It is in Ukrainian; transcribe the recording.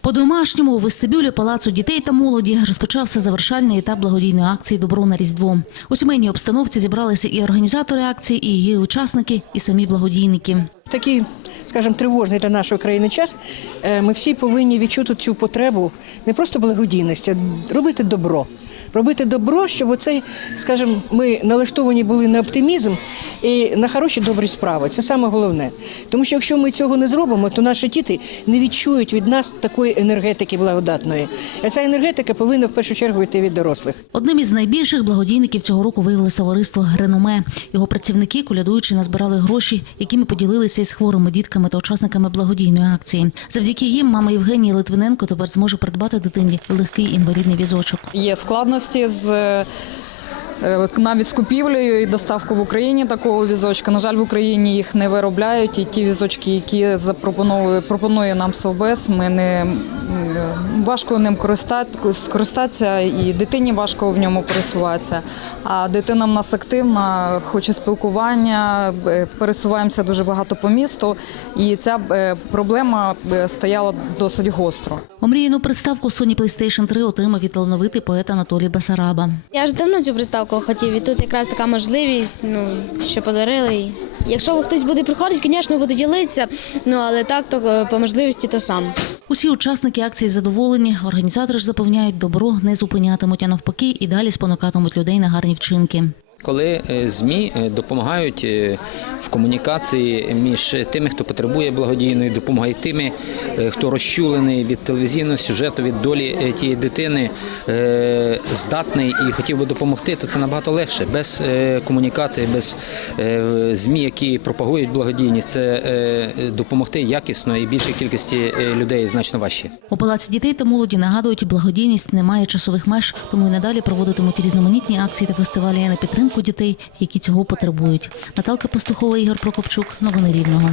По-домашньому у вестибюлі Палацу дітей та молоді розпочався завершальний етап благодійної акції Добро на Різдво. У сімейній обстановці зібралися і організатори акції, і її учасники, і самі благодійники. Такий, скажімо, тривожний для нашої країни час е, ми всі повинні відчути цю потребу не просто благодійності, а робити добро. Робити добро, щоб оцей, скажімо, ми налаштовані були на оптимізм і на хороші добрі справи. Це саме головне. Тому що якщо ми цього не зробимо, то наші діти не відчують від нас такої енергетики благодатної. А ця енергетика повинна в першу чергу йти від дорослих. Одним із найбільших благодійників цього року виявилось товариство Реноме. Його працівники, колядуючи, назбирали гроші, якими поділилися із хворими дітками та учасниками благодійної акції. Завдяки їм мама Євгенії Литвиненко тепер зможе придбати дитині легкий інвалідний візочок. Є складності з е, навіть з і доставку в Україні такого візочка. На жаль, в Україні їх не виробляють. І ті візочки, які запропонує пропонує нам Совбез, ми не е, важко ним користати, скористатися, і дитині важко в ньому пересуватися. А дитина в нас активна, хоче спілкування, е, пересуваємося дуже багато по місту, і ця е, проблема е, стояла досить гостро. Омріяну приставку Sony PlayStation 3 отримав і талановитий поет Анатолій Басараба. Я ж давно цю приставку хотів, і тут якраз така можливість, ну, що подарили. Якщо хтось буде приходити, звісно, буде ділитися, ну але так, то е, по можливості то сам. Усі учасники акції задоволені. Організатори ж запевняють, добро не зупинятимуть, а навпаки, і далі спонукатимуть людей на гарні вчинки. Коли е, ЗМІ е, допомагають е, в комунікації між тими, хто потребує благодійної допомоги, тими, хто розчулений від телевізійного сюжету, від долі тієї дитини, здатний і хотів би допомогти, то це набагато легше. Без комунікації, без ЗМІ, які пропагують благодійність, це допомогти якісно і більшій кількості людей значно важче. У палаці дітей та молоді нагадують, благодійність не має часових меж, тому і надалі проводитимуть різноманітні акції та фестивалі на підтримку дітей, які цього потребують. Наталка Пастухова, Ігор Прокопчук. Новини Рівного.